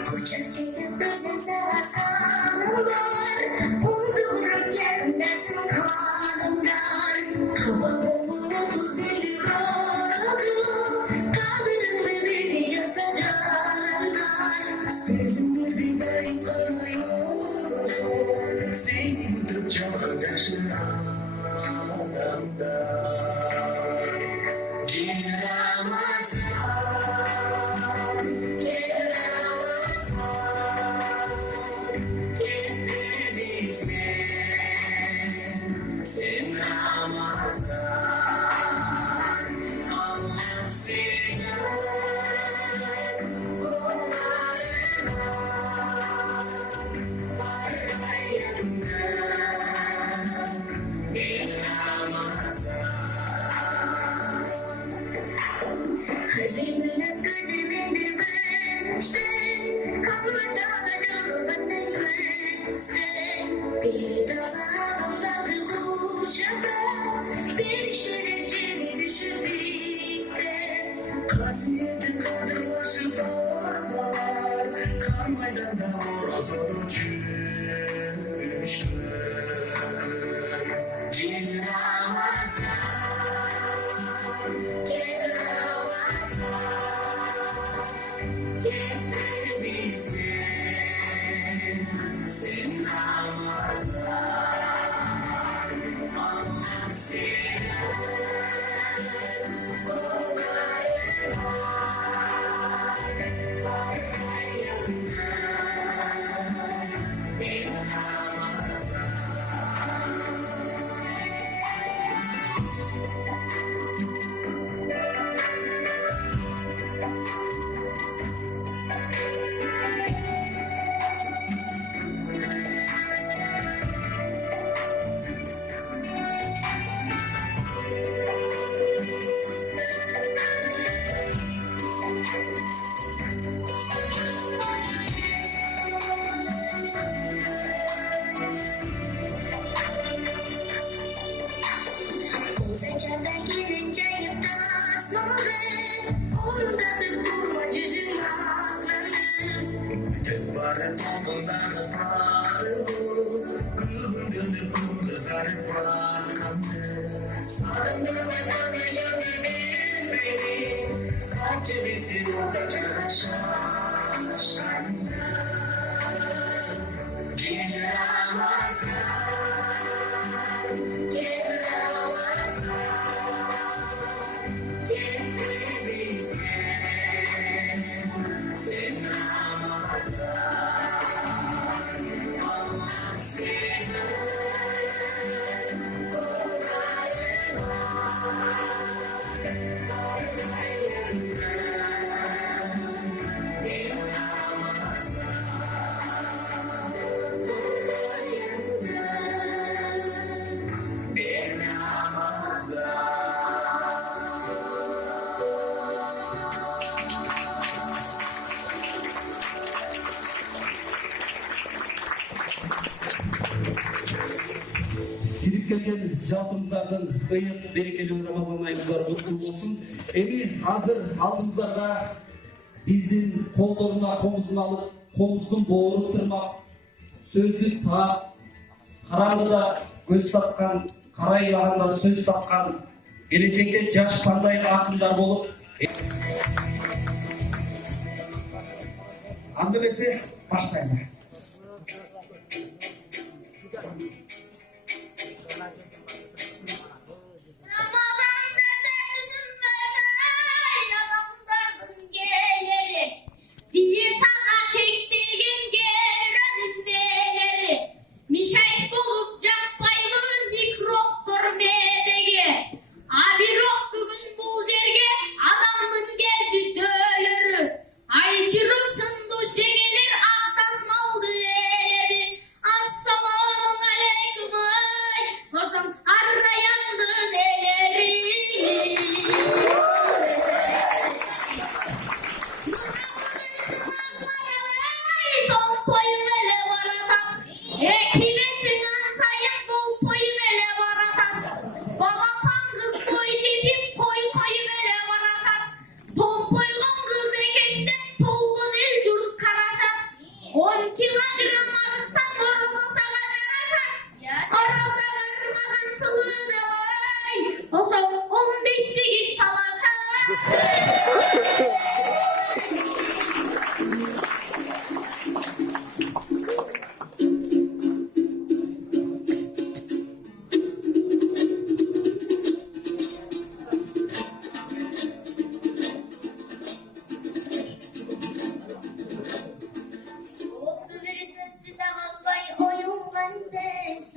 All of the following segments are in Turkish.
Uçak çekip bizden sağlam var. Uydurup kendindesin kanımdan. Kıvamını tuz gibi razı. Kadının bebeğince sacarlar. Sezindirdi benim karnayım. Seni unutup çalacaksın adamdan. Gel Ramazan, gel Ramazan, gel bizle, sen Ramazan, Allah seni kollarına varmayında, bir Ramazan. Halimle gözümündir ben sen, kalmadan acımadan ben sen. Bir de sahabımdadır uçakta, bir işler içine düşüp bitti. Kasiyeti kaldırması bağırmalar, kalmadan da orası düştü. Gel Ramazan, gel Ramazan, gel bizle, sen Ramazan, Allah seni kollarına varmayında, bir Ramazan. Çardan gelince yıptan asmalı, oradadır durma yüzün aklandı. Tek barı topundan bıraktı, gümrünü kızarıp bırakandı. Sarındırma tanıyacağım beni, sadece bizi olacak şaşkandı. Gel Ramazan, gel Ramazan, gel bizle, sen Ramazan, Allah seni kollarına varmayında, bir Ramazan, kollarına bir Ramazan. Girip gelgen zatımızlardan ıyık, berekeli Ramazan ayımızlar kutlu olsun. Emin hazır aldığımızlarda bizden kollarına komuzunu alıp, komuzunu boğurup tırmak, sözlü ta, karanlıda göz takkan, karayılağında söz takkan, gelecekte yaş pandayın akımlar bolup, andılesi başlayın. Ramazan'da sen düşünmeden adamdardın geleri. Değil taga çektiğin gevrenin beleri. Mişayt bulup cappaymın mikroptur medege. Abi yok bugün bu yerge adamın geldi dölürü. Ayçırıp sındı çegelir aktasmal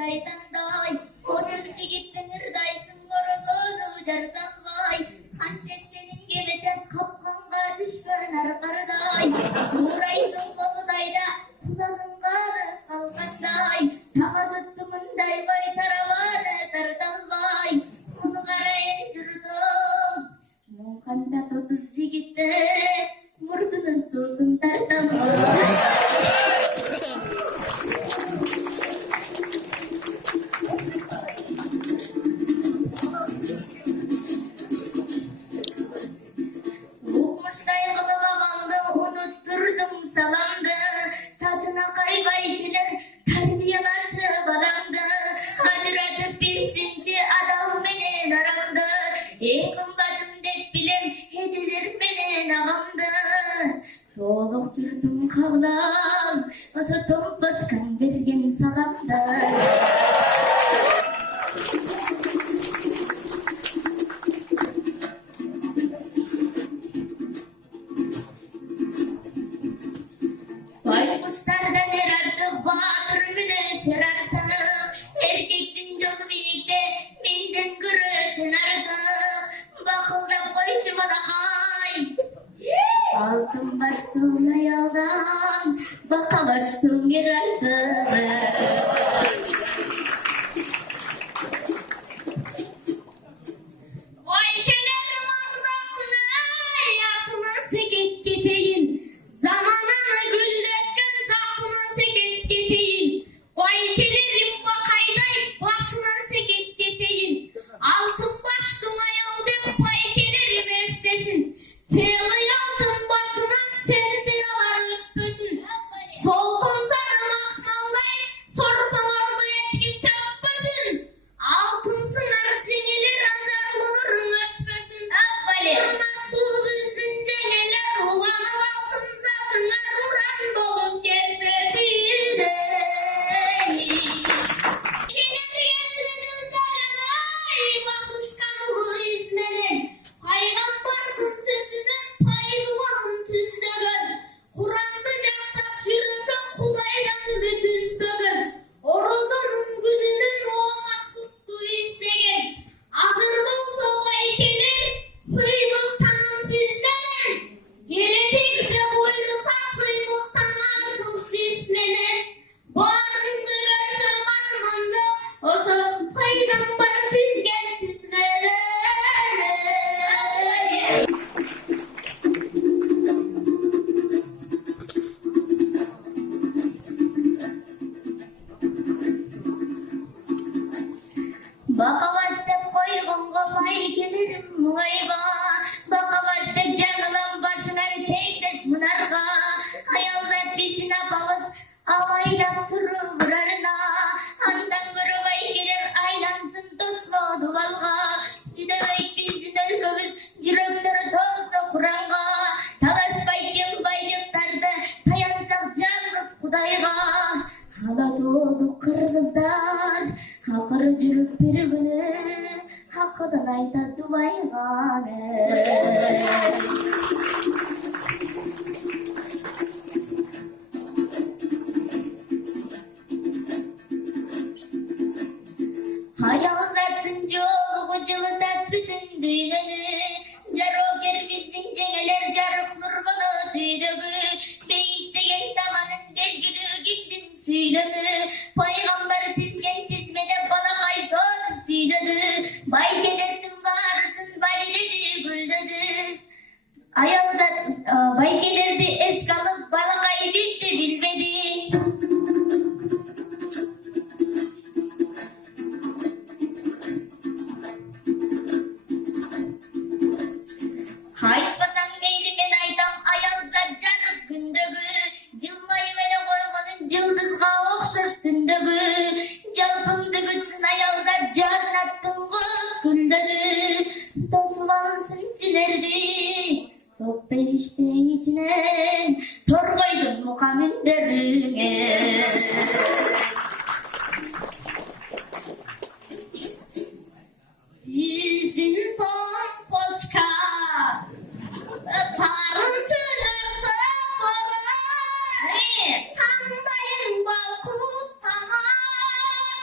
şaytanday, onun yigittin ırdaysın korosunu jarsalvay. Handet senin gebeten kaplanğa düşkörün arkarday. Uğraysın koludayda, kulağınga kalkanday. Tağa süttümünday koy taravanı tardalvay. Onu karayın jurdum, munkanda totuz yigitte, murdunun susun tardalvay. Salamdı, tadına kaygaykiler terbiyelaçı balamdı. Hacıratıp bilsinci adam beni aramdı. En kımbatım dep bilem heceler beni ağamdı. Doluk çırdım kavlam, oşo top başkan bergen salamdı. Baykuşlardan erardık, badır müneşer ardık. Erkektin yolu büyükte, benden kırı sen ardık. Bakılda koyşu bana ay. Altın baştuğuna yaldan, baka baştuğun yer ardık. Oykelerim ardakına, yakına sekek geteyin. Zamanını güldetken zakına sekek geteyin. Oykelerim bakayday, başına sekek geteyin. Altın baştuğuna yaldep, oykelerim estesin. Tığlı altın başına serdiyalar öpüsün. Solgun sana akmalday, sorpalarda geçkin töppüsün. Altın sınar cengeler acarlanır öçpüsün. Urmаттуу bizden cengeler ulanır altın zatınlar uran bolup gelmesin. Bakışkan ulu izmeni, Peygamberin sözünden paylıvan tüzdөгөн. Kur'an'da jaktap jürüken Kudaydan mütüzdөгön. Orozonun gününün oğmak kutlu istegen. Azır bolsa oykeler, sıymız tanım sizden. Gelecekse buyrusa sıymıktan arsız sizmenen. Barındı görse barmandı, oşo Peygamber tizgen tizmelen. Baka baştep koygunga may gelirim muayba. Baka baştep canılan başınar teyzeş mınarga. Hayalmet bizim apamız avaylap turu vurarına. Handan gırıvay gelir aylansın tosma duvalga. Cüdevayk bizim ölkümüz cürekleri tozda kuranga. Talaşbayken baylıklarda tayansak canımız Kudayga. Hala dolu kırgızlar, hakır jürüp bir günü, hakkıdan ayda dubayganı. Hayal zattın yolu cılıdat bütün düğünü. Jaroker bizden cengeler jarık nurbalı tüydüğü. Beyiştegen damanın belgülü gittin süylönü. Peygamber tizgen tizmede bana kayson süylönü. Bay kedetin varsın bali dedi gül dedi. Hayal zattın bay kederdi eskalıp bana kaybizdi bilmedi. Haytmasan meyli men aytam ayalda jarık gündөгü. Jılmayı vele koyganın jıldızga okşoş tündөгü. Jalpыңды gütsün ayalda jannattın kız güldörü. Tosulansın silerdi, top berişte içine, tor koydun mukamünderine. Bizim bomboşka parıntılarda kolay, tandayın balkut tamam.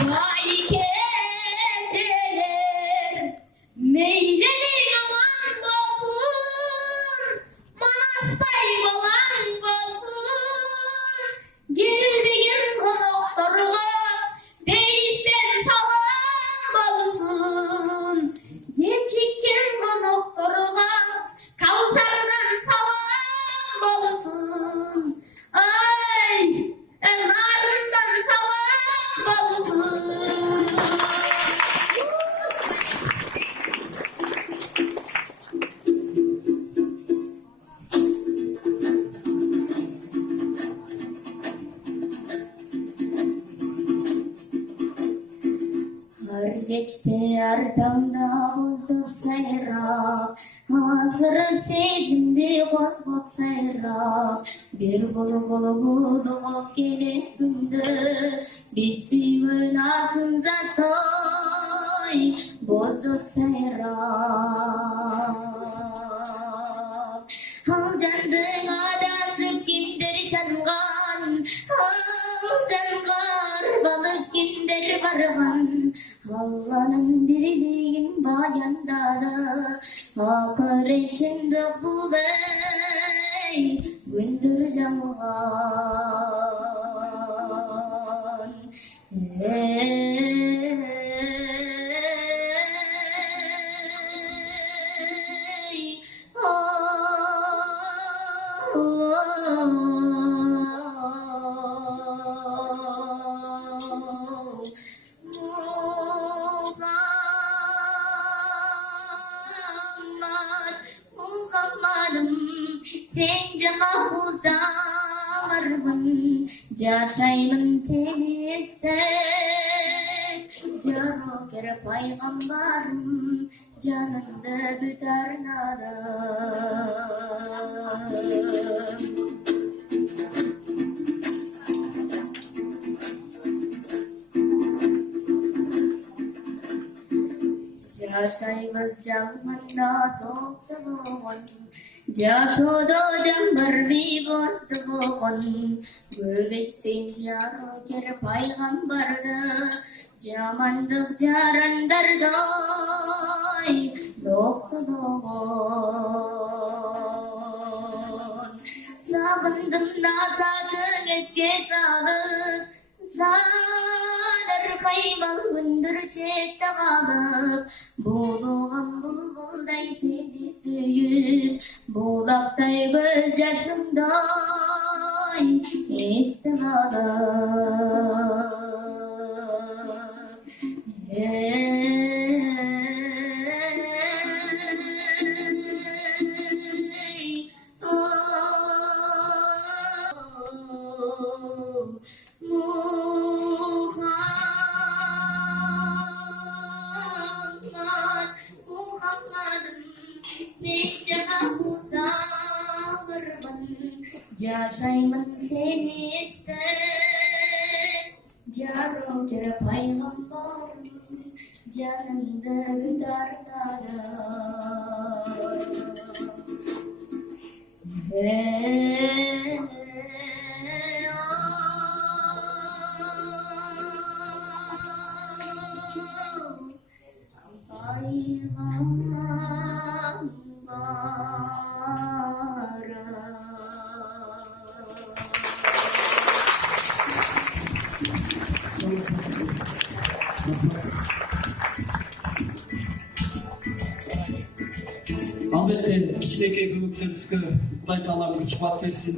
Vay geceler meylenin aman olsun, manastay olan olsun, geldiğin konuklarına değişten salam olsun, geçikken konuklarına Kavsardan salam olsun, ay narından salam olsun. Kar geçti ardamda bozduk sayrak, hazırım sezimdi bozbok sayrak. Bir bulup gelip gündü, biz suyun ağzınıza toy, bozduk sayrak. Al candın adaşıp kimdir çangan, al cangar balık kimdir vargan. Allah'ın diriliğin bayanda da akar içinde bulay gündür zaman. Sen mahfuza varmın, yaşayın seni istek. Caro kere peygamberim, canında büter nadım. Yaşayımız canında toplumun, Jashodo jambar vivostu bohon, Göbestin jaro ker paygambarda, Jamandık jarandardoy, doktoron. Sabındım nasatın eske sağlık, Zanar kaymal gündür çekte kalıp, Buluğum bulbulday seni söyüp, Bulakтай göz yaşımday istihadım. Yaşayman seni istek, Caro kere peygamberim, canımda güder Albatta kichinekey көмөктөрүбүзгө Кудай таалам күч кубат берсин.